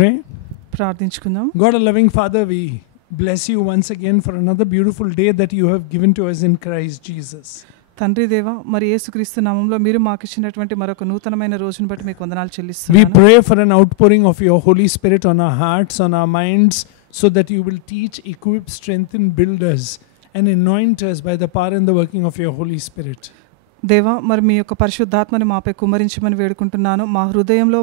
pray? ప్రార్థించుకుందాం. God, a loving Father, we bless you once again for another beautiful day that you have given to us in Christ Jesus. తండ్రి దేవ, మరి యేసుక్రీస్తు నామములో మీరు మాకు ఇచ్చినటువంటి మరొక నూతనమైన రోజును బట్టి మీకు వందనాలు We చెల్లిస్తున్నాను. pray for an outpouring of your Holy Spirit on our hearts, on our minds, so that you will teach, equip, strengthen, build us, and anoint us by the power and the working of your Holy Spirit. దేవా, మరి మీ యొక్క పరిశుద్ధాత్మని మాపై కుమ్మరించమని వేడుకుంటున్నాను. మా హృదయంలో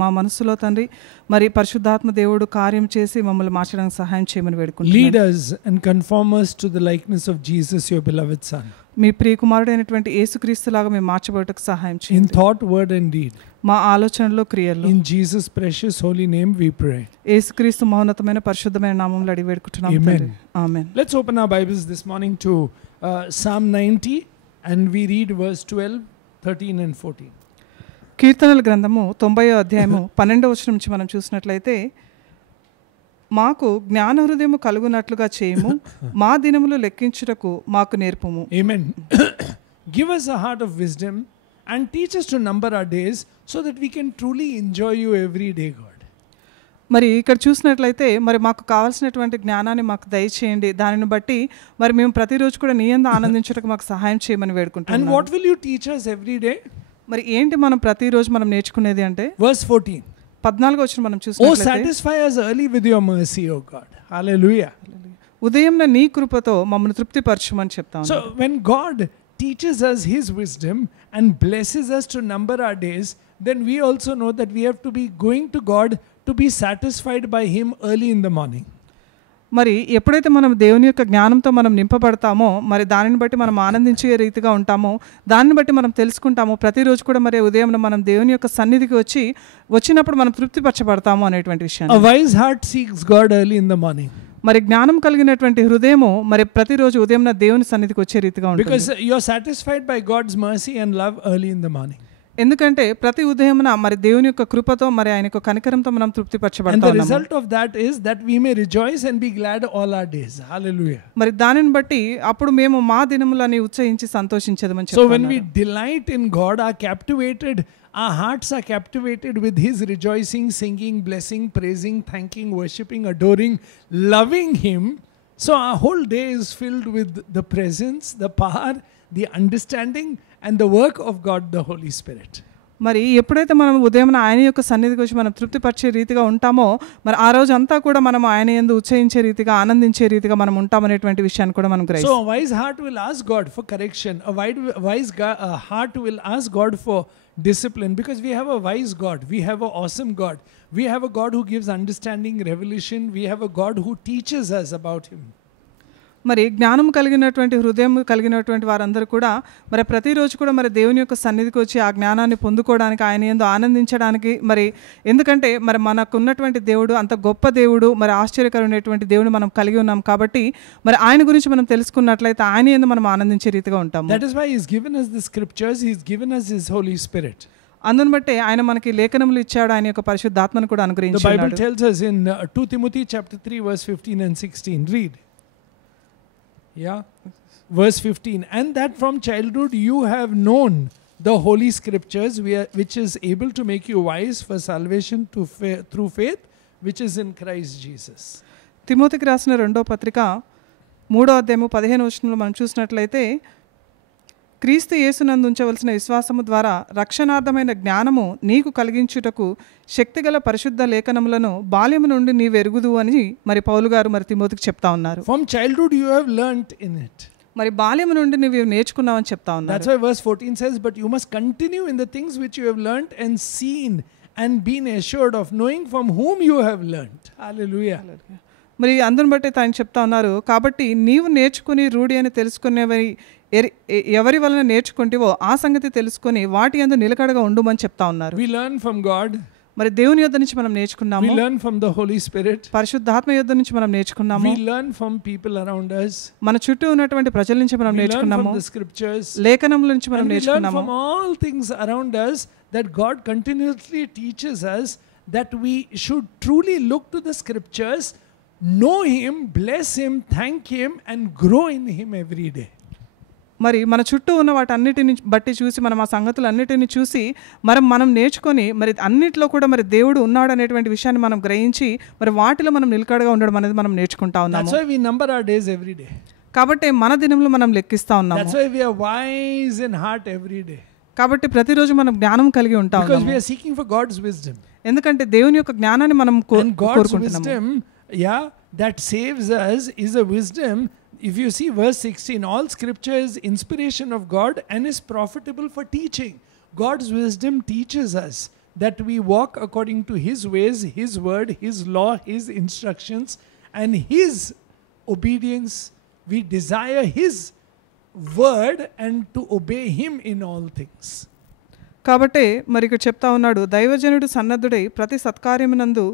మా మనసులో తండ్రి మరి పరిశుద్ధాత్మ దేవుడు కార్యం చేసి మమ్మల్ని మార్చడానికి సహాయం చేయమని Lead వేడుకుంటున్నాను. us and conform us to the likeness of Jesus, your beloved Son, మీ ప్రియకుమారుడైనటువంటి యేసుక్రీస్తులాగా మేము మార్చబడటకు సహాయం in చేయండి. thought, word, and deed. మా ఆలోచనలో, క్రియల్లో In Jesus' precious holy name we pray. యేసుక్రీస్తు మహోన్నతమైన పరిశుద్ధమైన నామములో అడిగి వేడుకుంటున్నాము Amen. తండ్రి. ఆమేన్. Let's open our Bibles this morning to Psalm 90, and we read verse 12, 13 and 14. కీర్తనల గ్రంథము 90వ అధ్యాయము 12వ వచనం నుంచి మనం చూసినట్లయితే, మాకు జ్ఞాన హృదయము కలుగునట్లుగా చేయము, మా దినములు లెక్కించుటకు మాకు నేర్పుము. Amen. Give us a heart of wisdom and teach us to number our days so that we can truly enjoy you every day, God. మరి ఇక్కడ చూసినట్లయితే మరి మాకు కావాల్సినటువంటి జ్ఞానాన్ని మాకు దయచేయండి. దానిని బట్టి మరి మేము ప్రతిరోజు కూడా నీ యందు ఆనందించడానికి మాకు సహాయం చేయమని And వేడుకుంటున్నాము. what will you teach us every day? మరి ఏంటి మనం ప్రతిరోజు మనం నేర్చుకునేది అంటే Verse 14. 14వ వచనం మనం Oh, చూసినట్లయితే, satisfy us early with your mercy, O God. Hallelujah. ఉదయంన నీ కృపతో మమ్మల్ని తృప్తిపరచమని చెప్తాను. So when God teaches us his wisdom and blesses us to number our days, then we also know that we have to be going to God to be satisfied by him early in the morning. మరి ఎప్పుడైతే మనం దేవుని యొక్క జ్ఞానంతో మనం నింపబడతామో మరి దానిని బట్టి మనం ఆనందించే రీతిగా ఉంటామో, దాన్ని బట్టి మనం తెలుసుకుంటాము ప్రతిరోజు కూడా మరి ఉదయం మనం దేవుని యొక్క సన్నిధికి వచ్చినప్పుడు మనం తృప్తిపరచబడతాము అనేటువంటి A విషయాన్ని. wise heart seeks God early in the morning మరి జ్ఞానం కలిగినటువంటి హృదయము మరి ప్రతిరోజు ఉదయం దేవుని సన్నిధికి వచ్చే రీతిగా ఉంటుంది. because you're satisfied by God's mercy and love early in the morning. ఎందుకంటే ప్రతి ఉదయమున మరి దేవుని యొక్క కృపతో మరి ఆయన యొక్క కనికరంతో మనం And the తృప్తిపరచబడతాము. result of that is that we may rejoice and be glad all our days. Hallelujah. మరి దానిని బట్టి అప్పుడు మేము మా దినములని ఉత్సహించి సంతోషించదమని So when we చెప్తున్నారు. delight in God, our hearts are captivated with his rejoicing, singing, blessing, praising, thanking, worshipping, adoring, loving him. So our whole day is filled with the presence, the power, the understanding, and the work of God, the Holy Spirit. మరి ఎప్పుడైతే మనం ఉదయం ఆయన యొక్క సన్నిధికి వచ్చి మనం తృప్తిపరిచే రీతిగా ఉంటామో మరి ఆ రోజు అంతా కూడా మనం ఆయన యందు ఉత్సహించే రీతిగా ఆనందించే రీతిగా మనం ఉంటామనేటువంటి విషయాన్ని కూడా మనం So గ్రహిస్తాం. a wise heart will ask God for correction. A heart will ask God for discipline, because we have a wise God. We have an awesome God. We have a God who gives understanding, revelation. We have a God who teaches us about him. మరి జ్ఞానం కలిగినటువంటి హృదయం కలిగినటువంటి వారందరూ కూడా మరి ప్రతిరోజు కూడా మరి దేవుని యొక్క సన్నిధికి వచ్చి ఆ జ్ఞానాన్ని పొందుకోవడానికి ఆయన యందు ఆనందించడానికి మరి ఎందుకంటే మరి మనకు ఉన్నటువంటి దేవుడు అంత గొప్ప దేవుడు, మరి ఆశ్చర్యకరమైనటువంటి దేవుడు మనం కలిగి ఉన్నాం కాబట్టి మరి ఆయన గురించి మనం తెలుసుకున్నట్లయితే ఆయన యందు మనం ఆనందించే రీతిగా ఉంటాము. That is why he's given us the scriptures. He's given us his Holy Spirit. అందును బట్టి ఆయన మనకి లేఖనములు ఇచ్చాడు, ఆయన యొక్క పరిశుద్ధాత్మను కూడా The Bible అనుగ్రహించాడు. tells us in 2 Timothy chapter 3 verse 15 and 16. Read. Yeah. Verse 15. And that from childhood you have known the holy scriptures, which is able to make you wise for salvation through faith, which is in Christ Jesus. తిమోతికి రాసిన 2వ పత్రిక 3వ అధ్యాయము 15వ వచనంలో మనం చూసినట్లయితే, క్రీస్తు యేసునందు ఉంచవలసిన విశ్వాసము ద్వారా రక్షణార్థమైన జ్ఞానము నీకు కలిగించుటకు శక్తిగల పరిశుద్ధ లేఖనములను బాల్యము నుండి నీవు ఎరుగుదు అని మరి పౌలు గారు మరి తిమోతికి చెప్తా ఉన్నారు. From childhood you have learnt in it. మరి బాల్యము నుండి నీవు నేర్చుకున్నావని చెప్తా ఉన్నారు. That's why verse 14 says, but you must continue in the things which you have learnt and seen and been assured of, knowing from whom you have learnt. Hallelujah. మరి అందుని బట్టి ఆయన చెప్తా ఉన్నారు, కాబట్టి నీవు నేర్చుకుని రూఢి అని తెలుసుకునేవి ఎవరి వలన నేర్చుకుంటేవో ఆ సంగతి తెలుసుకొని వాటి యందు నిలకడగా ఉండుమని చెప్తా ఉన్నారు. We learn from God. మరి దేవుని యొద్ద నుంచి మనం నేర్చుకున్నాము. We learn from the Holy Spirit. పరిశుద్ధాత్మ యొద్ద నుంచి మనం నేర్చుకున్నాము. We learn from people around us. మన చుట్టూ ఉన్నటువంటి ప్రజల నుంచి మనం We learn నేర్చుకున్నాము. from the scriptures. లేఖనముల నుంచి మనం And we learn నేర్చుకున్నాము. from all things around us that God continuously teaches us that we should truly look to the scriptures, know him, bless him, thank him, and grow in him every day. మరి మన చుట్టూ ఉన్న వాటన్నిటిని బట్టి చూసి మనం ఆ సంగతులన్నిటిని చూసి మనం నేర్చుకొని మరి అన్నిట్లో కూడా మరి దేవుడు ఉన్నాడు అనేటువంటి విషయాన్ని మనం గ్రహించి మరి వాటిలో మనం నిలకడగా ఉండడం అనేది మనం నేర్చుకుంటా ఉన్నాము. That's why we number our days every day. కాబట్టి మన దినంలో మనం లెక్కిస్తా ఉన్నాము. That's why we are wise in heart every day. కాబట్టి ప్రతిరోజు మనం జ్ఞానం కలిగి ఉంటాం. Because we are seeking for God's wisdom. ఎందుకంటే దేవుని యొక్క జ్ఞానాన్ని మనం And God's wisdom, that saves us is a wisdom. If you see verse 16, all scripture is inspiration of God and is profitable for teaching. God's wisdom teaches us that we walk according to His ways, His word, His law, His instructions, and His obedience. We desire His word and to obey Him in all things. కాబట్టి మరి ఇక్కడ చెప్తా ఉన్నాడు, దైవజనుడు సన్నద్ధుడై ప్రతి సత్కార్యమునందు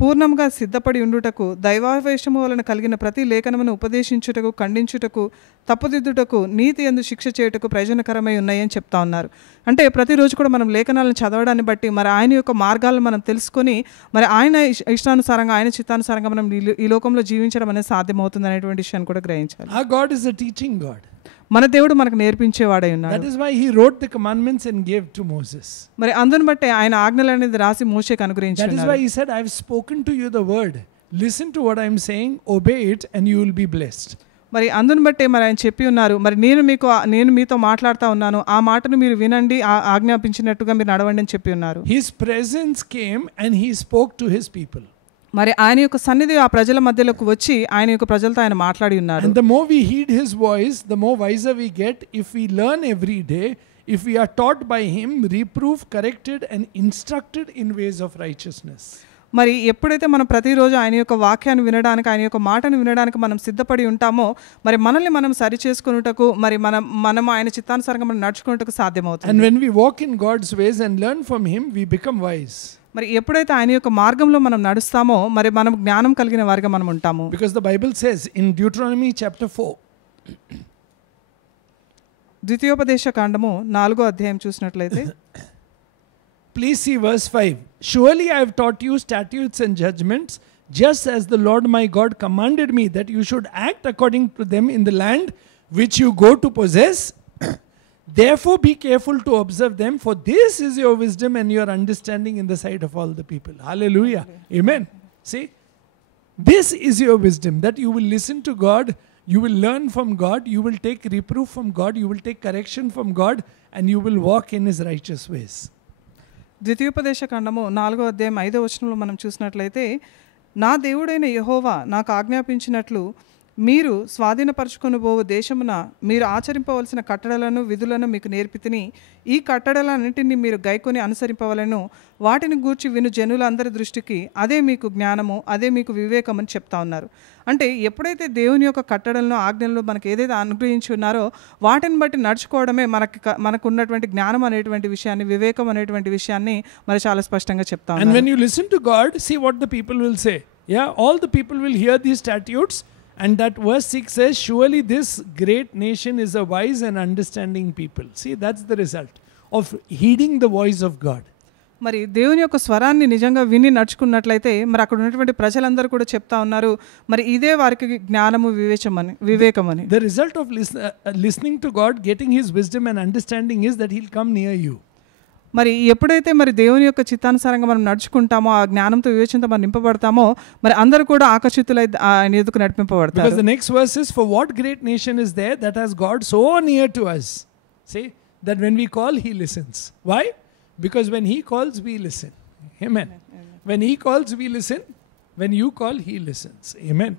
పూర్ణంగా సిద్ధపడి ఉండుటకు దైవావేశము వలన కలిగిన ప్రతి లేఖనమును ఉపదేశించుటకు, ఖండించుటకు, తప్పుదిద్దుటకు, నీతి యందు శిక్ష చేయుటకు ప్రయోజనకరమై ఉన్నాయని చెప్తా ఉన్నారు. అంటే ప్రతిరోజు కూడా మనం లేఖనాలను చదవడాన్ని బట్టి మరి ఆయన యొక్క మార్గాలను మనం తెలుసుకొని మరి ఆయన ఇష్టానుసారంగా ఆయన చిత్తానుసారంగా మనం ఈ లోకంలో జీవించడం అనేది సాధ్యమవుతుంది అనేటువంటి విషయాన్ని కూడా గ్రహించాలి. Our God is a teaching God. మన దేవుడు మనకు నేర్పించేవాడై ఉన్నాడు. That is why He wrote the commandments and gave to Moses. మరి అందుని బట్టి ఆయన ఆజ్ఞలు అనేది రాసి మోషేకు అనుగ్రహించాడు. That is why He said, I have spoken to you the word. Listen to what I am saying, obey it and you will be blessed. మరి అందుని బట్టే మరి ఆయన చెప్పి ఉన్నారు, మరి నేను మీతో మాట్లాడుతూ ఉన్నాను, ఆ మాటను మీరు వినండి, ఆజ్ఞాపించినట్టుగా మీరు నడవండి అని చెప్పి ఉన్నారు. His presence came and He spoke to His people. మరి ఆయన యొక్క సన్నిధి ఆ ప్రజల మధ్యలోకి వచ్చి ఆయన యొక్క ప్రజలతో ఆయన మాట్లాడి ఉన్నారు. And the more we heed His voice, the more wiser we get. If we learn every day, if we are taught by Him, reproved, corrected and instructed in ways of righteousness. మరి ఎప్పుడైతే మనం ప్రతిరోజు ఆయన యొక్క వాక్యాన్ని వినడానికి, ఆయన యొక్క మాటను వినడానికి మనం సిద్ధపడి ఉంటామో మరి మనల్ని మనం సరి చేసుకున్నటకు, మరి మనం ఆయన చిత్తానుసారంగా మనం నడుచుకున్నటకు సాధ్యమవుతుంది. And when we walk in God's ways and learn from Him, we become wise. మరి ఎప్పుడైతే ఆయన యొక్క మార్గంలో మనం నడుస్తామో మరి మనం జ్ఞానం కలిగిన వారిగా మనం ఉంటాము. Because the Bible says in Deuteronomy chapter 4, ద్వితీయోపదేశ కాండము 4వ అధ్యాయం చూసినట్లయితే please see verse 5. Surely I have taught you statutes and judgments, just as the Lord my God commanded me, that you should act according to them in the land which you go to possess. Therefore be careful to observe them, for this is your wisdom and your understanding in the sight of all the people. Hallelujah. Amen. See, this is your wisdom, that you will listen to God, you will learn from God, you will take reproof from God, you will take correction from God, and you will walk in His righteous ways. ద్వితీయోపదేశ కాండము 4వ అధ్యాయం 5వ వచనంలో మనం చూసినట్లయితే, నా దేవుడైన యెహోవా నాకు ఆజ్ఞాపించినట్లు మీరు స్వాధీనపరచుకొని పోవు దేశమున మీరు ఆచరింపవలసిన కట్టడలను విధులను మీకు నేర్పితిని. ఈ కట్టడలన్నింటినీ మీరు గైకొని అనుసరింపవలను. వాటిని గూర్చి విను జనులందరి దృష్టికి అదే మీకు జ్ఞానము, అదే మీకు వివేకం అని చెప్తా ఉన్నారు. అంటే ఎప్పుడైతే దేవుని యొక్క కట్టడలను, ఆజ్ఞలను మనకు ఏదైతే అనుగ్రహించి ఉన్నారో వాటిని బట్టి నడుచుకోవడమే మనకు ఉన్నటువంటి జ్ఞానం అనేటువంటి విషయాన్ని, వివేకం అనేటువంటి విషయాన్ని మరి చాలా స్పష్టంగా చెప్తా ఉన్నారు. And when you listen to God, see what the people will say. All the people will hear these statutes. And that verse 6 says, surely this great nation is a wise and understanding people. See, that's the result of heeding the voice of God. మరి దేవుని యొక్క స్వరాన్ని నిజంగా విని నడుచుకున్నట్లయితే మరి అక్కడ ఉన్నటువంటి ప్రజలందరూ కూడా చెప్తా ఉన్నారు, మరి ఇదే వారికి జ్ఞానము, వివేకమని. The result of listening to God, getting His wisdom and understanding is that He'll come near you. మరి ఎప్పుడైతే మరి దేవుని యొక్క చిత్తానుసారంగా మనం నడుచుకుంటామో, ఆ జ్ఞానంతో వివేచనతో మనం నింపబడతామో మరి అందరూ కూడా ఆకర్షితులై ఆయన ఎదుకు నడిపింపబడతారు. Because the next verse is, for what great nation is there that has God so near to us? See, that when we call, He listens. Why? Because when He calls, we listen. Amen. When He calls, we listen. When you call, He listens. Amen.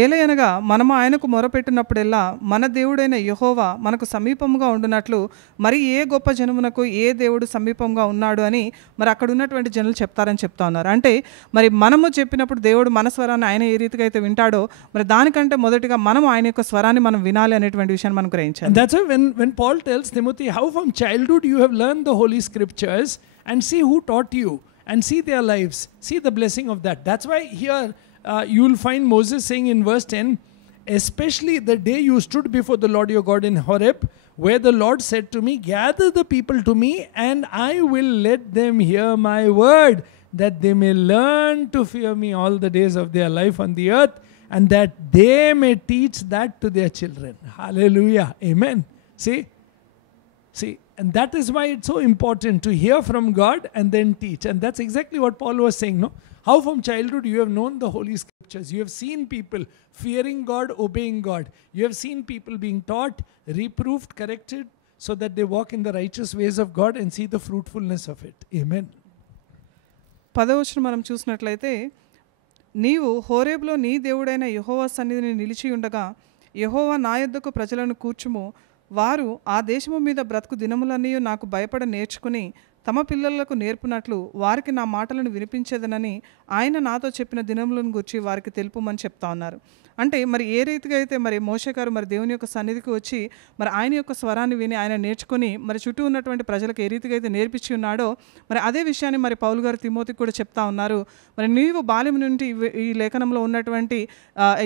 ఏలయనగా మనము ఆయనకు మొరపెట్టినప్పుడెల్లా మన దేవుడైన యెహోవా మనకు సమీపంగా ఉండునట్లు మరి ఏ గొప్ప జనమునకు ఏ దేవుడు సమీపంగా ఉన్నాడు అని మరి అక్కడ ఉన్నటువంటి జనులు చెప్తారని చెప్తా ఉన్నారు. అంటే మరి మనము చెప్పినప్పుడు దేవుడు మన స్వరాన్ని ఆయన ఏ రీతిగా అయితే వింటాడో మరి దానికంటే మొదటిగా మనం ఆయన యొక్క స్వరాన్ని మనం వినాలి అనేటువంటి విషయాన్ని మనం గ్రహించాలి. And that's why when Paul tells Timothy, how from childhood you have learned the holy scriptures and see who taught you and see their lives, see the blessing of that. That's why here you will find Moses saying in verse 10, especially the day you stood before the Lord your God in Horeb, where the Lord said to me, gather the people to me and I will let them hear my word, that they may learn to fear me all the days of their life on the earth and that they may teach that to their children. Hallelujah. Amen. See, and that is why it's so important to hear from God and then teach. And that's exactly what Paul was saying, no? How from childhood you have known the Holy Scriptures. You have seen people fearing God, obeying God. You have seen people being taught, reproved, corrected, so that they walk in the righteous ways of God and see the fruitfulness of it. Amen. 10వ వచనం మనం చూసినట్లయితే, నీవు హోరేబులో నీ దేవుడైన యెహోవా సన్నిధిని నిలిచి ఉండగా యెహోవా నా యొద్దకు ప్రజలను కూర్చుము, వారు ఆ దేశము మీద బ్రతుకు దినములన్నీ నాకు భయపడ నేర్చుకుని తమ పిల్లలకు నేర్పునట్లు వారికి నా మాటలను వినిపించేదనని ఆయన నాతో చెప్పిన దినములను గురించి వారికి తెలుపుమని చెప్తా ఉన్నారు. అంటే మరి ఏ రీతిగా అయితే మరి మోషే గారు మరి దేవుని యొక్క సన్నిధికి వచ్చి మరి ఆయన యొక్క స్వరాన్ని విని ఆయన నేర్చుకుని మరి చుట్టూ ఉన్నటువంటి ప్రజలకు ఏ రీతిగా అయితే నేర్పించి ఉన్నాడో, మరి అదే విషయాన్ని మరి పౌలు గారు తిమోతికి కూడా చెప్తా ఉన్నారు. మరి నీవు బాల్యం నుండి ఈ లేఖనంలో ఉన్నటువంటి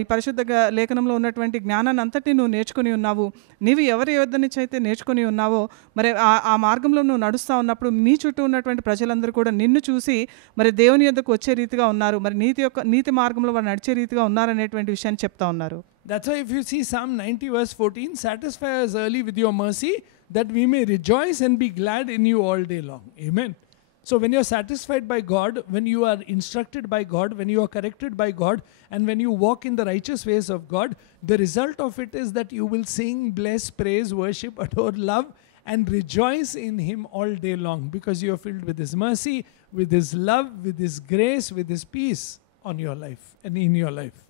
ఈ పరిశుద్ధ లేఖనంలో ఉన్నటువంటి జ్ఞానాన్ని అంతటినీ నువ్వు నేర్చుకుని ఉన్నావు. నీవు ఎవరి యొద్ద నుంచి అయితే నేర్చుకుని ఉన్నావో మరి ఆ మార్గంలో నువ్వు నడుస్తూ ఉన్నప్పుడు నీ చుట్టూ ఉన్నటువంటి ప్రజలందరూ కూడా నిన్ను చూసి మరి దేవుని యొద్దకు వచ్చే రీతిగా ఉన్నారు, మరి నీతి మార్గంలో వారు నడిచే రీతిగా ఉన్నారనేటువంటి విషయాన్ని చెప్తా ఉన్నారు. That's why if you see Psalm 90 verse 14, satisfy us early with your mercy that we may rejoice and be glad in you all day long. Amen. So when you're satisfied by God, when you are instructed by God, when you are corrected by God, and when you walk in the righteous ways of God, the result of it is that you will sing, bless, praise, worship, adore, love, and rejoice in Him all day long, because you are filled with His mercy, with His love, with His grace, with His peace on your life and in your life.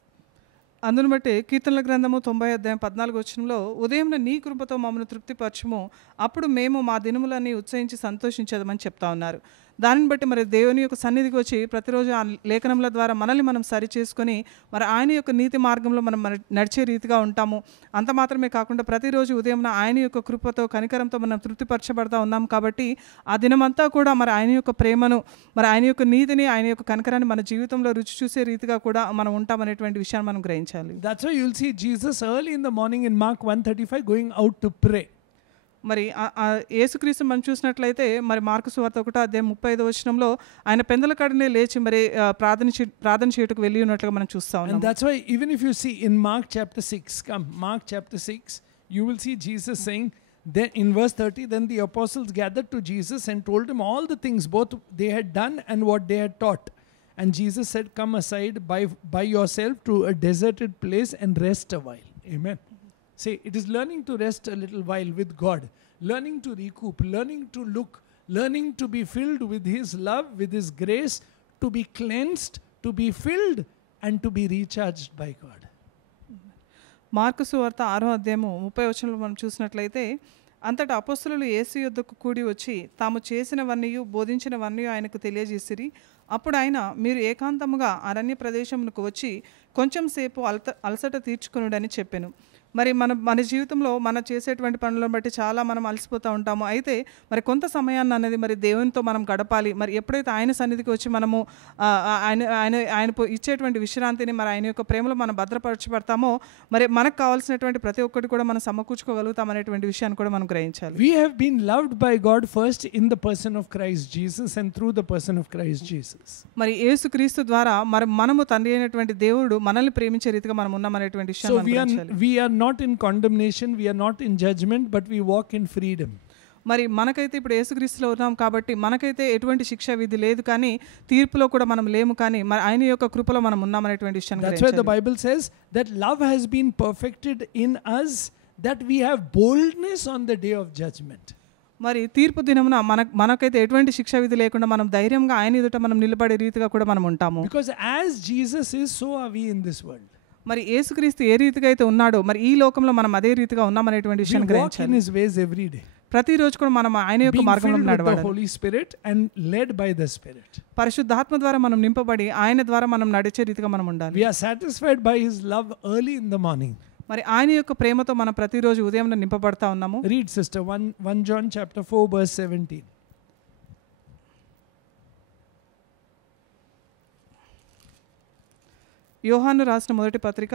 అందును బట్టి కీర్తనల గ్రంథము 90 అధ్యాయం 14 వచనంలో, ఉదయం నీ కృపతో మమ్మల్ని తృప్తిపరచుము, అప్పుడు మేము మా దినములన్నీ ఉత్సహించి సంతోషించేదమని చెప్తా ఉన్నారు. దానిని బట్టి మరి దేవుని యొక్క సన్నిధికి వచ్చి ప్రతిరోజు ఆ లేఖనముల ద్వారా మనల్ని మనం సరి చేసుకొని మరి ఆయన యొక్క నీతి మార్గంలో మనం నడిచే రీతిగా ఉంటాము. అంత మాత్రమే కాకుండా ప్రతిరోజు ఉదయం ఆయన యొక్క కృపతో కనికరంతో మనం తృప్తిపరచబడతా ఉన్నాం. కాబట్టి ఆ దినమంతా కూడా మరి ఆయన యొక్క ప్రేమను, మరి ఆయన యొక్క నీతిని, ఆయన యొక్క కనికరాన్ని మన జీవితంలో రుచి చూసే రీతిగా కూడా మనం ఉంటామనేటువంటి విషయాన్ని మనం గ్రహించాలి. That's why you'll see Jesus early in the morning in Mark 1:35 going out to pray. మరి యేసుక్రీస్తు మనం చూసినట్లయితే మరి మార్కు సువార్త 1వ అధ్యాయం 35వ వచనంలో ఆయన పెందల కాడనే లేచి మరి ప్రార్థన చేయుటకు వెళ్ళి ఉన్నట్లుగా మనం చూస్తా ఉన్నాం. And that's why even if you see in Mark chapter 6, Mark chapter 6, you will see Jesus saying, then in verse 30, then the apostles gathered to Jesus and told him all the things both they had done and what they had taught. And Jesus said, come aside by yourself to a deserted place and rest a while. Amen. See, it is learning to rest a little while with God, learning to recoup, learning to look, learning to be filled with His love, with His grace, to be cleansed, to be filled, and to be recharged by God. Mark సువార్త 6వ అధ్యాయము 30వ వచనంలో మనం చూసినట్లయితే, అంతటా అపొస్తలులు యేసు యొద్దకు కూడి వచ్చి తాము చేసినవన్నీయు బోధించినవన్నీ ఆయనకు తెలియజేసిరి. అప్పుడు ఆయన, మీరు ఏకాంతముగా అరణ్య ప్రదేశమునకు వచ్చి కొంచెం సేపు అలసట తీర్చుకొనుడని చెప్పెను. మరి మన జీవితంలో మనం చేసేటువంటి పనులను బట్టి చాలా మనం అలసిపోతూ ఉంటాము. అయితే మరి కొంత సమయాన్ని అనేది మరి దేవునితో మనం గడపాలి. మరి ఎప్పుడైతే ఆయన సన్నిధికి వచ్చి మనము ఆయన ఇచ్చేటువంటి విశ్రాంతిని మరి ఆయన యొక్క ప్రేమలో మనం భద్రపరచబడతామో మరి మనకు కావాల్సినటువంటి ప్రతి ఒక్కటి కూడా మనం సమకూర్చుకోగలుగుతాం అనేటువంటి విషయాన్ని కూడా మనం గ్రహించాలి. We have been loved by God first in the person of Christ Jesus and through the person of Christ Jesus. మరి యేసుక్రీస్తు ద్వారా మరి మనము తండ్రి అయినటువంటి దేవుడు మనల్ని ప్రేమించే రీతిగా మనం ఉన్నాం అనేటువంటి విషయాన్ని మనం గ్రహించాలి. So we are not in condemnation, we are not in judgment, but we walk in freedom. మరి మనకైతే ఇప్పుడు యేసుక్రీస్తులో ఉన్నాం కాబట్టి మనకైతే ఎటువంటి శిక్ష విధి లేదు, కానీ తీర్పులో కూడా మనం లేము, కానీ మరి ఆయన యొక్క కృపలో మనం ఉన్నాం అనేటువంటి విషయాన్ని గ్రహించాలి. That's why the Bible says that love has been perfected in us, that we have boldness on the day of judgment. మరి తీర్పు దినమున మనకైతే ఎటువంటి శిక్ష విధి లేకుండా మనం ధైర్యంగా ఆయన ఎదుట మనం నిలబడే రీతిగా కూడా మనం ఉంటాము. Because as Jesus is, so are we in this world. మరి యేసుక్రీస్తు ఏ రీతిగా అయితే ఉన్నాడో మరి ఈ లోకంలో మనం అదే రీతిగా ఉన్నాం అనేటువంటి విషయాన్ని గ్రహించాలి. We walk in His ways every day. ప్రతిరోజు కూడా మనం ఆయన యొక్క మార్గంలో నడవాలి. The Holy Spirit and led by the Spirit. పరిశుద్ధాత్మ ద్వారా మనం నింపబడి ఆయన ద్వారా మనం నడిచే రీతిగా మనం ఉండాలి. We are satisfied by His love early in the morning. మరి ఆయన యొక్క ప్రేమతో మనం ప్రతిరోజు ఉదయం నింపబడతా ఉన్నాము. Read sister 1 John chapter 4 verse 17. యోహాను రాసిన మొదటి పత్రిక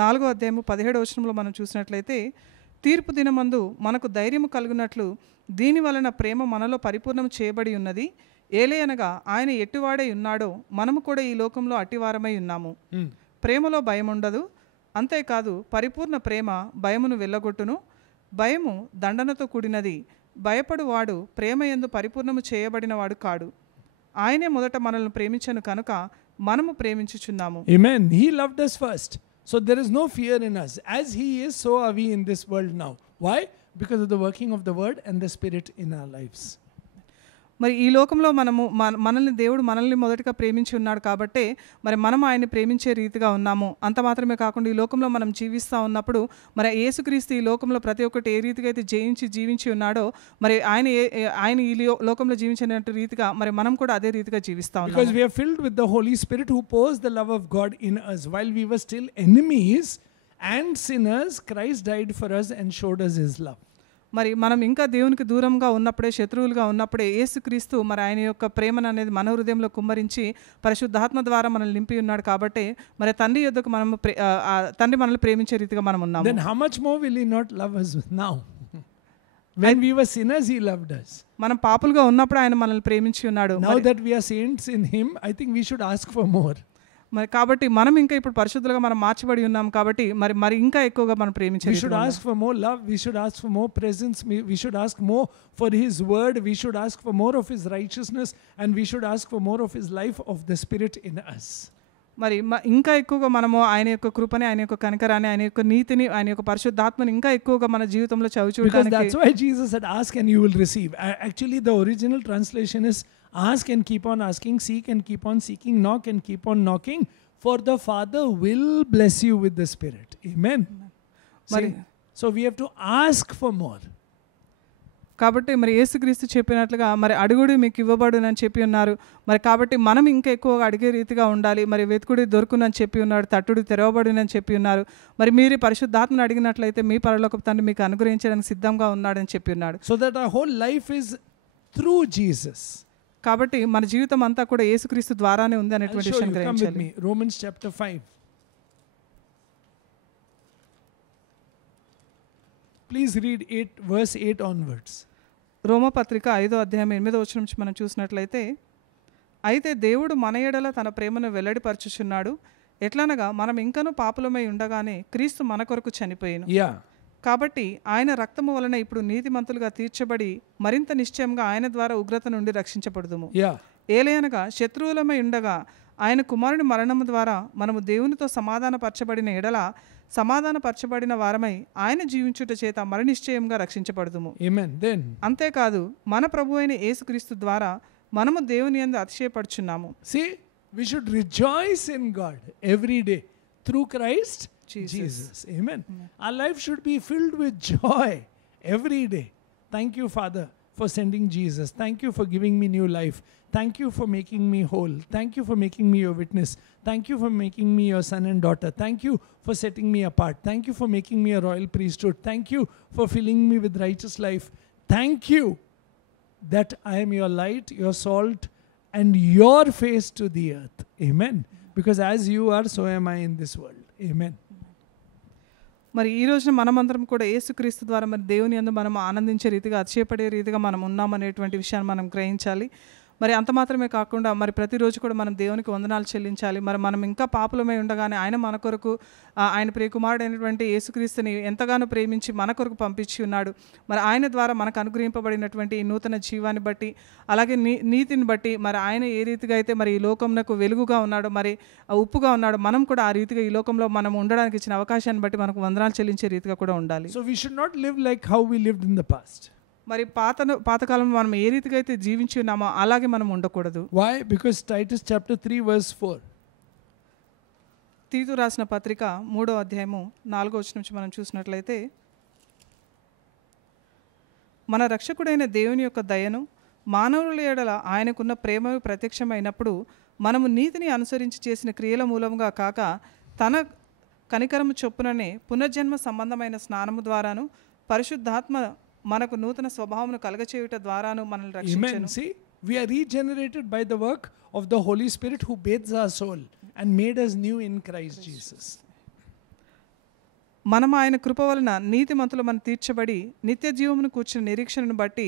4వ అధ్యాయము 17వ వచనంలో మనం చూసినట్లయితే, తీర్పు దినమందు మనకు ధైర్యము కలుగునట్లు దీని వలన ప్రేమ మనలో పరిపూర్ణం చేయబడి ఉన్నది. ఏలయనగా ఆయన ఎట్టివాడై ఉన్నాడో మనము కూడా ఈ లోకంలో అట్టివారమై ఉన్నాము. ప్రేమలో భయం ఉండదు, అంతేకాదు పరిపూర్ణ ప్రేమ భయమును వెళ్ళగొట్టును. భయము దండనతో కూడినది, భయపడువాడు ప్రేమ యందు పరిపూర్ణము చేయబడినవాడు కాడు. ఆయనే మొదట మనల్ని ప్రేమించను కనుక మనము ప్రేమించుచున్నాము. Amen. He loved us first. So there is no fear in us. As He is, so are we in this world now. Why? Because of the working of the Word and the Spirit in our lives. మరి ఈ లోకంలో మనల్ని దేవుడు మనల్ని మొదటిగా ప్రేమించి ఉన్నాడు కాబట్టే మరి మనం ఆయన్ని ప్రేమించే రీతిగా ఉన్నాము. అంత మాత్రమే కాకుండా ఈ లోకంలో మనం జీవిస్తూ ఉన్నప్పుడు మరి యేసుక్రీస్తు ఈ లోకంలో ప్రతి ఒక్కటి ఏ రీతిగా అయితే జీవించి ఉన్నాడో మరి ఆయన ఈ లోకంలో జీవించినట్టు రీతిగా మరి మనం కూడా అదే రీతిగా జీవిస్తా ఉన్నాము. Because we are filled with the Holy Spirit who pours the love of God in us. While we were still enemies and sinners, Christ died for us and showed us His love. మరి మనం ఇంకా దేవునికి దూరంగా ఉన్నప్పుడే, శత్రువులుగా ఉన్నప్పుడే యేసుక్రీస్తు మరి ఆయన యొక్క ప్రేమను అనేది మన హృదయంలో కుమ్మరించి పరిశుద్ధాత్మ ద్వారా మనల్ని నింపి ఉన్నాడు కాబట్టి మరి తండ్రి యొద్దకు మనం తండ్రి మనల్ని ప్రేమించే రీతిగా మనం ఉన్నాము. Then how much more will He not love us now? When we were sinners, He loved us. మనం పాపులుగా ఉన్నప్పుడు ఆయన మనల్ని ప్రేమించి ఉన్నాడు. Now that we are saints in Him, I think we should ask for more. మరి కాబట్టి మనం ఇంకా ఇప్పుడు పరిశుద్ధులుగా మనం మార్చబడి ఉన్నాం కాబట్టి మరి ఇంకా ఎక్కువగా మనం ప్రేమించాలి. We should ask for more love, we should ask for more presence, we should ask more for His word, we should ask for more of His righteousness, and we should ask for more of His life of the Spirit in us. మరి ఇంకా ఎక్కువగా మనము ఆయన యొక్క కృపని, ఆయన యొక్క కనికరాన్ని, ఆయన యొక్క నీతిని, ఆయన యొక్క పరిశుద్ధాత్మని ఇంకా ఎక్కువగా మన జీవితంలో చవిచూడడానికి. Because that's why Jesus said, ask and you will receive. Actually the original translation is ask and keep on asking, seek and keep on seeking, knock and keep on knocking, for the Father will bless you with the Spirit. Amen. See? So we have to ask for more. కాబట్టి మరి యేసుక్రీస్తు చెప్పినట్లుగా మరి అడుగుడి మీకు ఇవ్వబడునని చెప్పి ఉన్నారు. మరి కాబట్టి మనం ఇంకా ఎక్కువగా అడిగే రీతిగా ఉండాలి. మరి వెతుకుడి దొరుకునని చెప్పి ఉన్నాడు, తట్టుడి తెరవబడునని చెప్పి ఉన్నారు. మరి మీరు పరిశుద్ధాత్మను అడిగినట్లయితే మీ పరలోకపు తండ్రి మీకు అనుగ్రహించడానికి సిద్ధంగా ఉన్నాడని చెప్పి ఉన్నాడు. So that our whole life is through Jesus. కాబట్టి మన జీవితం అంతా కూడా యేసుక్రీస్తు ద్వారానే ఉంది అనేటువంటి విషయం గ్రహించాలి. Romans chapter 5. Please read verse 8 onwards. రోమపత్రిక 5వ అధ్యాయం 8వ వచనం నుంచి మనం చూసినట్లయితే, అయితే దేవుడు మన ఎడల తన ప్రేమను వెల్లడిపరచుచున్నాడు. ఎట్లనగా మనం ఇంకనూ పాపులమై ఉండగానే క్రీస్తు మన కొరకు చనిపోయాను. కాబట్టి ఆయన రక్తము వలన ఇప్పుడు నీతిమంతులుగా తీర్చబడి మరింత నిశ్చయంగా ఆయన ద్వారా ఉగ్రత నుండి రక్షించబడుదుము. ఏలయనగా శత్రువులమై ఉండగా ఆయన కుమారుని మరణము ద్వారా మనము దేవునితో సమాధానపరచబడిన ఎడల సమాధానపరచబడిన వారమై ఆయన జీవించుట చేత మరి నిశ్చయంగా రక్షించబడుదుము. అంతేకాదు మన ప్రభు అయిన యేసుక్రీస్తు ద్వారా మనము దేవుని యందు అతిశయపడుచున్నాము. See, we should rejoice in God every day through Christ Jesus. Amen. Our life should be filled with joy every day. Thank you, Father, for sending Jesus. Thank you for giving me new life. Thank you for making me whole. Thank you for making me your witness. Thank you for making me your son and daughter. Thank you for setting me apart. Thank you for making me a royal priesthood. Thank you for filling me with righteous life. Thank you that I am your light, your salt, and your face to the earth. Amen. Because as you are, so am I in this world. Amen. మరి ఈ రోజున మనమందరం కూడా యేసుక్రీస్తు ద్వారా మరి దేవుని యందు మనం ఆనందించే రీతిగా, అతిశయపడే రీతిగా మనం ఉన్నామనేటువంటి విషయాన్ని మనం గ్రహించాలి. మరి అంత మాత్రమే కాకుండా మరి ప్రతిరోజు కూడా మనం దేవునికి వందనాలు చెల్లించాలి. మరి మనం ఇంకా పాపులమై ఉండగానే ఆయన మన కొరకు ఆయన ప్రియకుమారుడైనటువంటి యేసుక్రీస్తుని ఎంతగానో ప్రేమించి మన కొరకు పంపించి ఉన్నాడు. మరి ఆయన ద్వారా మనకు అనుగ్రహింపబడినటువంటి ఈ నూతన జీవాన్ని బట్టి, అలాగే నీతిని బట్టి మరి ఆయన ఏ రీతిగా అయితే మరి ఈ లోకంలో వెలుగుగా ఉన్నాడో, మరి ఉప్పుగా ఉన్నాడో, మనం కూడా ఆ రీతిగా ఈ లోకంలో మనం ఉండడానికి ఇచ్చిన అవకాశాన్ని బట్టి మనకు వందనాలు చెల్లించే రీతిగా కూడా ఉండాలి. So we should not live like how we lived in the past. మరి పాతకాలంలో మనం ఏ రీతిగా అయితే జీవించి ఉన్నామో అలాగే మనం ఉండకూడదు. Why? Because Titus chapter 3 verse 4. తీతు రాసిన పత్రిక 3వ అధ్యాయము 4వ వచనం నుంచి మనం చూసినట్లయితే, మన రక్షకుడైన దేవుని యొక్క దయను మానవుల ఎడల ఆయనకున్న ప్రేమ ప్రత్యక్షమైనప్పుడు మనము నీతిని అనుసరించి చేసిన క్రియల మూలంగా కాక తన కనికరము చొప్పుననే పునర్జన్మ సంబంధమైన స్నానము ద్వారాను పరిశుద్ధాత్మ మనకు నూతన స్వభావమును కలగచేయుట ద్వారాను మనల్ని రక్షించెను. See, we are regenerated by the work of the Holy Spirit who bathes our soul and made us new in Christ Jesus. మనం ఆయన కృప వలన నీతిమంతులమని తీర్చబడి నిత్య జీవమును కూర్చున్న నిరీక్షణను బట్టి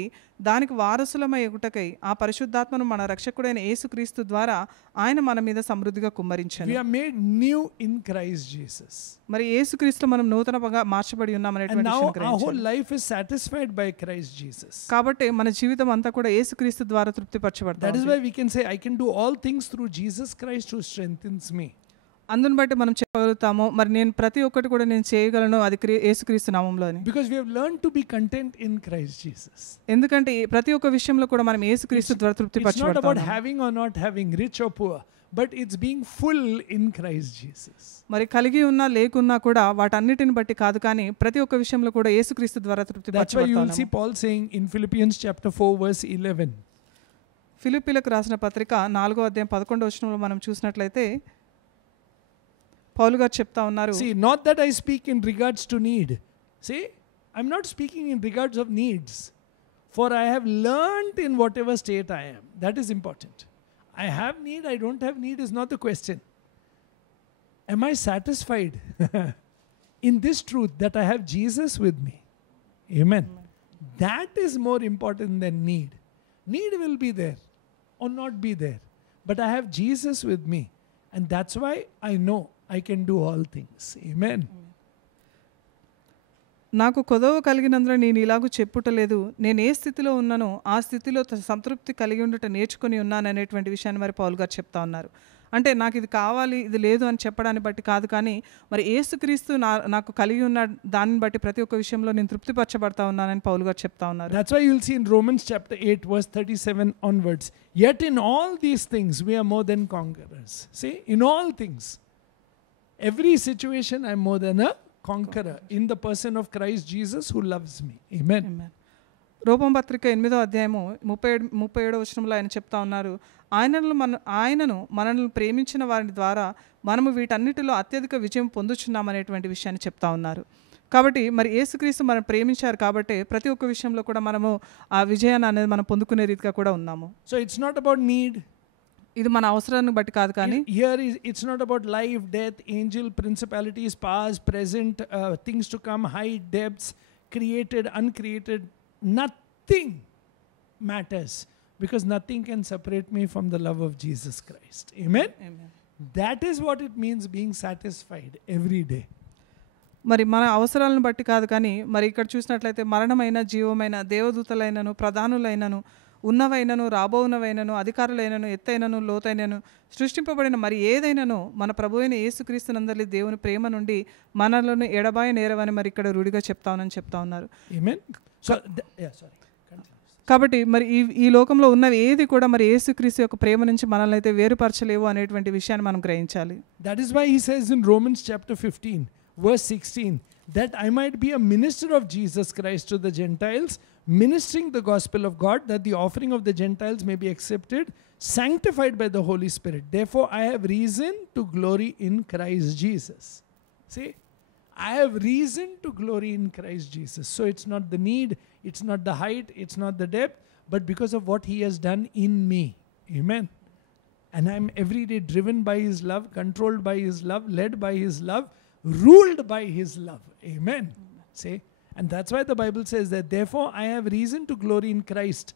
దానికి వారసులమై ఎగుటకై ఆ పరిశుద్ధాత్మను మన రక్షకుడైన యేసుక్రీస్తు ద్వారా ఆయన మన మీద సమృద్ధిగా కుమ్మరించాడు. We are made new in Christ Jesus. మరి యేసుక్రీస్తులో మనం నూతనంగా మార్చబడి ఉన్నామనేటువంటి And now విషయం our గ్రహించాలి. whole life is satisfied by Christ Jesus. కాబట్టి మన జీవితం అంతా కూడా యేసుక్రీస్తు ద్వారా That is తృప్తిపరచబడుతుంది. why we can say, I can do all things through Jesus Christ who strengthens me. అందుని బట్టి మనం చెప్పగలుగుతాము మరి నేను ప్రతి ఒక్కటి కూడా నేను చేయగలను అది యేసుక్రీస్తు నామములోని. Because we have learned to be content in Christ Jesus. ఎందుకంటే ప్రతి ఒక్క విషయంలో కూడా మనం యేసుక్రీస్తు ద్వారా It's not about తృప్తిపరచబడతాము. having or not having, rich or poor, but it's being full in Christ Jesus. మరి కలిగి ఉన్నా లేకున్నా కూడా వాటన్నిటిని బట్టి కాదు కానీ ప్రతి ఒక్క విషయంలో కూడా యేసుక్రీస్తు ద్వారా That's why you will see తృప్తిపరచబడతాము. Paul saying in Philippians chapter 4 verse 11. ఫిలిప్పీలకు రాసిన పత్రిక 4వ అధ్యాయం 11వ వచనంలో మనం చూసినట్లయితే పౌలు గారు చెప్తా ఉన్నారు. See, not that I speak in regards to need. See, I'm not speaking in regards of needs. For I have learned in whatever state I am. That is important. I have need, I don't have need is not the question. Am I satisfied in this truth that I have Jesus with me? Amen. That is more important than need. Need will be there or not be there. But I have Jesus with me. And that's why I know I can do all things. Amen. నాకు కొదవ కలిగినందున నేను ఇలాగూ చెప్పుటలేదు, నేను ఏ స్థితిలో ఉన్నానో ఆ స్థితిలో సంతృప్తి కలిగి ఉండట నేర్చుకుని ఉన్నాను అనేటువంటి విషయాన్ని మరి పౌలు గారు చెప్తా ఉన్నారు. అంటే నాకు ఇది కావాలి ఇది లేదు అని చెప్పడాన్ని బట్టి కాదు కానీ మరి యేసుక్రీస్తు నాకు కలిగి ఉన్న దాన్ని బట్టి ప్రతి ఒక్క విషయంలో నేను తృప్తిపరచబడతా ఉన్నానని పౌలు గారు చెప్తా ఉన్నారు. That's why you'll see in Romans chapter 8 verse 37 onwards, yet in all these things we are more than conquerors. See, in all things, every situation I'm more than a conqueror in the person of Christ Jesus who loves me. Amen. Amen. రోమం పత్రిక 8వ అధ్యాయము 37వ వచనంలో ఆయన చెప్తా ఉన్నారు, ఆయనను మనల్ని ప్రేమించిన వారి ద్వారా మనము వీటన్నిటిలో అత్యధిక విజయం పొందుచున్నామనేటువంటి విషయాన్ని చెప్తా ఉన్నారు. కాబట్టి మరి యేసుక్రీస్తు మనం ప్రేమించారు కాబట్టి ప్రతి ఒక్క విషయంలో కూడా మనము ఆ విజయాన్ని అనేది మనం పొందుకునే రీతిగా కూడా ఉన్నాము. So it's not about need. ఇది మన అవసరాన్ని బట్టి కాదు కానీ Here it's not about life, death, angel, principalities, past, present, things to come, height, depths, created, uncreated. Nothing matters because nothing can separate me from the love of Jesus Christ. Amen? Amen. That is what it means being satisfied every day. మరి మన అవసరాలను బట్టి కాదు కానీ మరి ఇక్కడ చూసినట్లయితే మరణమైన జీవమైన దేవదూతలైనను ప్రధానులైనను ఉన్నవైనను రాబోవునవైనను అధికారులైనను ఎత్తైనను లోతైనను సృష్టింపబడిన మరి ఏదైనాను మన ప్రభువైన యేసుక్రీస్తునందలి దేవుని ప్రేమ నుండి మనలను ఎడబాయ నేరవని మరి ఇక్కడ రూఢిగా చెప్తామని చెప్తా ఉన్నారు. Amen. So sorry. కాబట్టి మరి ఈ లోకంలో ఉన్నవి ఏది కూడా మరి యేసుక్రీస్తు యొక్క ప్రేమ నుంచి మనల్ని అయితే వేరుపరచలేవు అనేటువంటి విషయాన్ని మనం గ్రహించాలి. That is why he says in Romans chapter 15 verse 16 that I might be a minister of Jesus Christ to the Gentiles, ministering the gospel of God, that the offering of the Gentiles may be accepted, sanctified by the Holy Spirit. Therefore I have reason to glory in Christ Jesus. See, I have reason to glory in Christ Jesus. So it's not the need, it's not the height, it's not the depth, but because of what he has done in me. Amen. And I'm every day driven by his love, controlled by his love, led by his love, ruled by his love. Amen. Say, and that's why the Bible says that therefore I have reason to glory in Christ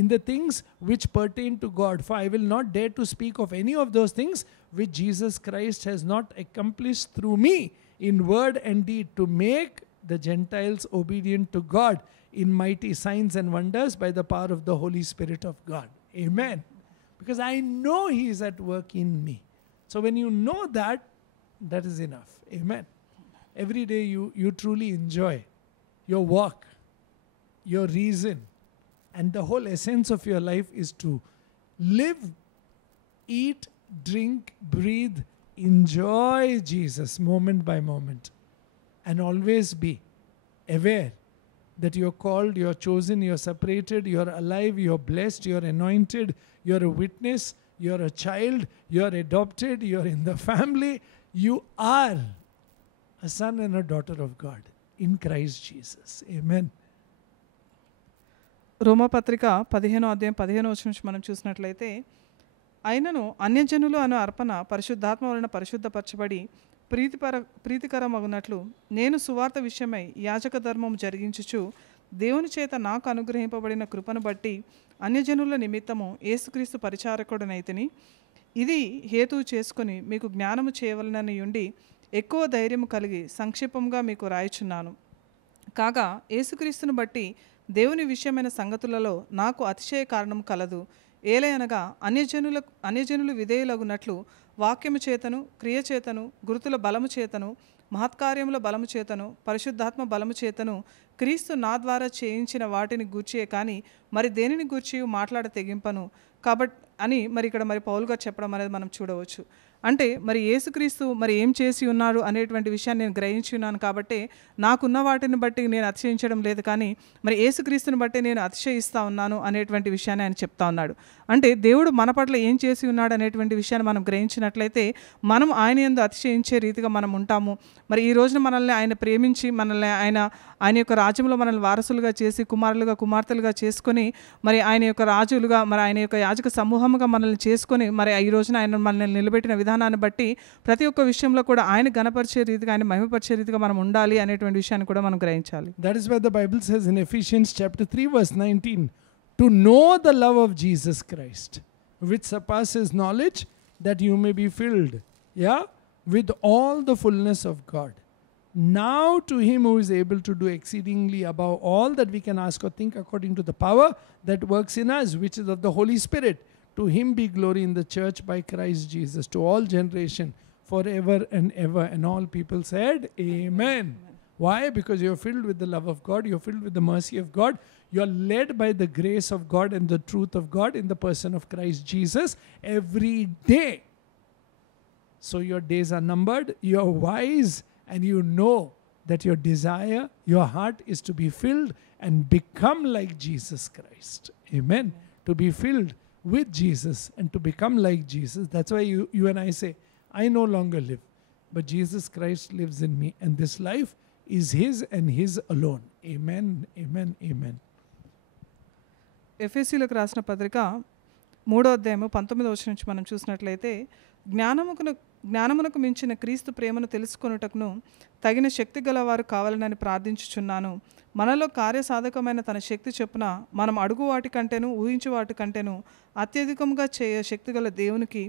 in the things which pertain to God, for I will not dare to speak of any of those things which Jesus Christ has not accomplished through me in word and deed, to make the Gentiles obedient to God in mighty signs and wonders by the power of the Holy Spirit of God. Amen. Because I know he is at work in me. So when you know that, that is enough. Amen. Every day you truly enjoy your walk, your reason, and the whole essence of your life is to live, eat, drink, breathe, enjoy Jesus moment by moment, and always be aware that you're called, you're chosen, you're separated, you're alive, you're blessed, you're anointed, you're a witness, you're a child, you're adopted, you're in the family. You are a son and a daughter of God in Christ Jesus. Amen. రోమపత్రిక 15వ అధ్యాయం 15వ వచనం నుంచి మనం చూసినట్లయితే, అయినను అన్యజనులు అను అర్పణ పరిశుద్ధాత్మ వలన పరిశుద్ధపరచబడి ప్రీతికరమగునట్లు నేను సువార్త విషయమై యాజక ధర్మం జరిగించుచు దేవుని చేత నాకు అనుగ్రహింపబడిన కృపను బట్టి అన్యజనుల నిమిత్తము యేసుక్రీస్తు పరిచారకుడనైతిని. ఇది హేతువు చేసుకొని మీకు జ్ఞానము చేయవలనని ఉండి ఎక్కువ ధైర్యము కలిగి సంక్షిప్తంగా మీకు రాయుచున్నాను. కాగా యేసుక్రీస్తును బట్టి దేవుని విషయమైన సంగతులలో నాకు అతిశయ కారణం కలదు. ఏలయనగా అన్యజనులు విధేయులగునట్లు వాక్యము చేతను, క్రియ చేతను, గురుతుల బలము చేతను, మహత్కార్యముల బలము చేతను, పరిశుద్ధాత్మ బలము చేతను క్రీస్తు నా ద్వారా చేయించిన వాటిని గూర్చియే కానీ మరి దేనిని గూర్చి మాట్లాడ తెగింపను కాబట్టి అని మరి ఇక్కడ మరి పౌలు గారు చెప్పడం అనేది మనం చూడవచ్చు. అంటే మరి యేసుక్రీస్తు మరి ఏం చేసి ఉన్నాడు అనేటువంటి విషయాన్ని నేను గ్రహించి ఉన్నాను కాబట్టి నాకున్న వాటిని బట్టి నేను అతిశయించడం లేదు, కానీ మరి యేసుక్రీస్తుని బట్టి నేను అతిశయిస్తూ ఉన్నాను అనేటువంటి విషయాన్ని ఆయన చెప్తా ఉన్నాడు. అంటే దేవుడు మన పట్ల ఏం చేసి ఉన్నాడు అనేటువంటి విషయాన్ని మనం గ్రహించినట్లయితే మనం ఆయన యందు అతిశయించే రీతిగా మనం ఉంటాము. మరి ఈ రోజున మనల్ని ఆయన ప్రేమించి మనల్ని ఆయన యొక్క రాజ్యంలో మనల్ని వారసులుగా చేసి కుమారులుగా కుమార్తెలుగా చేసుకొని మరి ఆయన యొక్క రాజులుగా మరి ఆయన యొక్క యాజక సమూహముగా మనల్ని చేసుకొని మరి ఈ రోజున ఆయన మనల్ని నిలబెట్టిన విధానాన్ని బట్టి ప్రతి ఒక్క విషయంలో కూడా ఆయన గణపరిచే రీతిగా, ఆయన మహిమపరిచే రీతిగా మనం ఉండాలి అనేటువంటి విషయాన్ని కూడా మనం గ్రహించాలి. That is why the Bible says in Ephesians chapter 3 verse 19, to know the love of Jesus Christ, which surpasses knowledge, that you may be filled, with all the fullness of God. Now to him who is able to do exceedingly above all that we can ask or think, according to the power that works in us, which is of the Holy Spirit, to him be glory in the church by Christ Jesus, to all generation, forever and ever. And all people said, Amen. Why? Because you're filled with the love of God, you're filled with the mercy of God, you're led by the grace of God and the truth of God in the person of Christ Jesus every day. So your days are numbered, you're wise, and you know that your desire, your heart is to be filled and become like Jesus Christ. Amen. To be filled with Jesus and to become like Jesus. That's why you and I say, I no longer live, but Jesus Christ lives in me, and this life is his and his alone. Amen, amen, amen. ఎఫెసీలకు రాసిన పత్రిక 3వ అధ్యాయము 19వ వచనం నుంచి మనం చూసినట్లయితే జ్ఞానమునకు మించిన క్రీస్తు ప్రేమను తెలుసుకొనుటకును తగిన శక్తి గలవారు కావాలని ప్రార్థించుచున్నాను. మనలో కార్యసాధకమైన తన శక్తి చొప్పున మనం అడుగు వాటి కంటేను ఊహించు వాటి కంటేను అత్యధికంగా చేయ శక్తిగల దేవునికి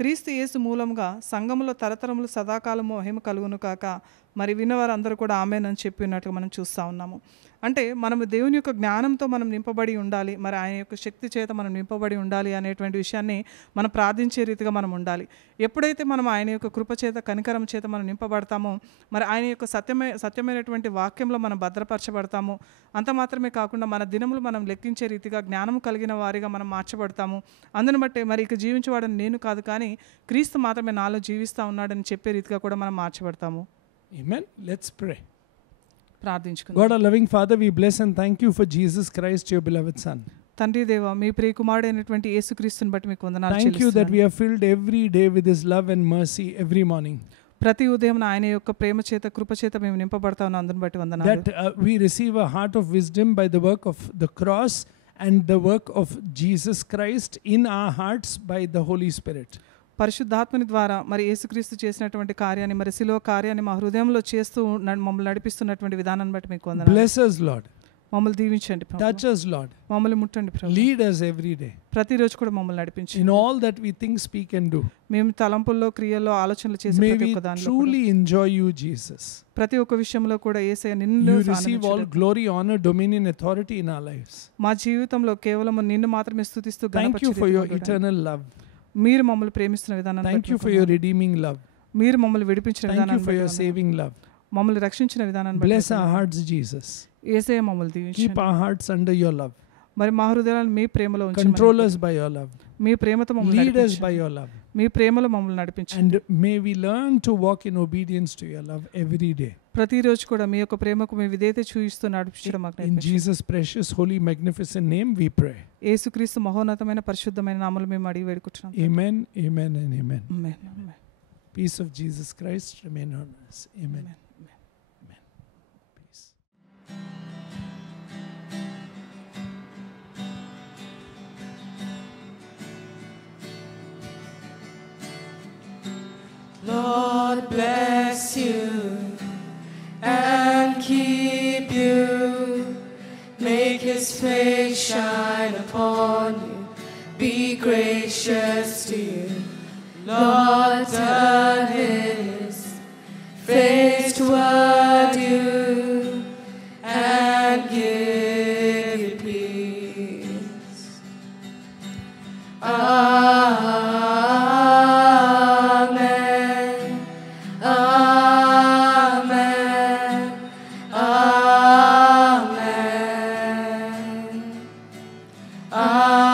క్రీస్తు యేసు మూలంగా సంఘములో తరతరములు సదాకాలము మహిమ కలుగును కాక. మరి విన్నవారు అందరూ కూడా ఆమేనని చెప్పి ఉన్నట్లు మనం చూస్తూ ఉన్నాము. అంటే మనము దేవుని యొక్క జ్ఞానంతో మనం నింపబడి ఉండాలి, మరి ఆయన యొక్క శక్తి చేత మనం నింపబడి ఉండాలి అనేటువంటి విషయాన్ని మనం ప్రార్థించే రీతిగా మనం ఉండాలి. ఎప్పుడైతే మనం ఆయన యొక్క కృప చేత కనికరం చేత మనం నింపబడతామో, మరి ఆయన యొక్క సత్యమైనటువంటి వాక్యంలో మనం భద్రపరచబడతాము. అంత మాత్రమే కాకుండా మన దినములు మనం లెక్కించే రీతిగా జ్ఞానం కలిగిన వారిగా మనం మార్చబడతాము. అందుని బట్టే మరి ఇక జీవించేవాడని నేను కాదు కానీ క్రీస్తు మాత్రమే నాలో జీవిస్తూ ఉన్నాడని చెప్పే రీతిగా కూడా మనం మార్చబడతాము. Amen. Let's pray. ప్రార్థించుకుందాం. God, our loving Father, we bless and thank you for Jesus Christ, your beloved Son. తండ్రి దేవ, మీ ప్రియ కుమారుడైనటువంటి యేసుక్రీస్తుని బట్టి మీకు వందనాలు Thank you that we are filled every day with his love and mercy every morning. ప్రతి ఉదయం ఆయన యొక్క ప్రేమ చేత కృప చేత మేము నింపబడతా ఉన్నాం. అందుని బట్టి వందనాలు. That we receive a heart of wisdom by the work of the cross and the work of Jesus Christ in our hearts by the Holy Spirit. పరిశుద్ధాత్మని ద్వారా మరి యేసుక్రీస్తు చేసినటువంటి కార్యాన్ని, మరి శిలువ కార్యాన్ని మా హృదయంలో చేస్తూ మమ్మల్ని నడిపిస్తున్నటువంటి విధానాన్ని బట్టి మీకు వందనాలు. Bless us, Lord. మమ్మల్ని దీవించండి ప్రభు. Touch us, Lord. మమ్మల్ని ముట్టండి ప్రభు. Lead us every day. ప్రతిరోజు కూడా మమ్మల్ని నడిపించండి. In all that we think, speak and do. మేము తలంపుల్లో, క్రియల్లో, ఆలోచనలు చేసే May ప్రతి we ఒక్క దానిలో truly enjoy you, Jesus. ప్రతి ఒక్క విషయంలో కూడా యేసయ్య నిన్ను You receive all glory, honor, dominion, authority in our lives. మా జీవితంలో కేవలం నిన్ను మాత్రమే స్తుతిస్తూ Thank you for your eternal love. మీరు మమ్మల్ని ప్రేమిస్తున్న విధానాన్ని Thank you for your redeeming love. మీరు మమ్మల్ని విడిపించిన Thank you విధానాన్ని for your saving love. మమ్మల్ని రక్షించిన విధానాన్ని Bless our hearts, Jesus. యేసయ్య మమ్మల్ని Keep దీవించండి. our hearts under your love. మరి మా హృదయాలను మీ ప్రేమలో ఉంచండి. Control us by your love. మీ ప్రేమతో మమ్మల్ని Lead us నడిపించండి. by your love. మీ ప్రేమలో మమ్మల్ని నడిపించండి. And may we learn to walk in obedience to your love every day. ప్రతిరోజు కూడా మీ యొక్క ప్రేమకు మీ విధేయత చూపిస్తూ నడిపించడం మాకు In నేర్పించండి. Jesus' precious, holy, magnificent name we pray. యేసుక్రీస్తు మహోన్నతమైన పరిశుద్ధమైన నామములో మేము అడిగి వేడుకుంటున్నాం. Amen, amen, and amen. Amen, amen. Peace of Jesus Christ remain on us. Amen. Amen. Amen. Peace. Lord bless face shine upon you, be gracious to you. Lord, turn His face toward you and give you peace. Amen. Amen. Amen. Amen.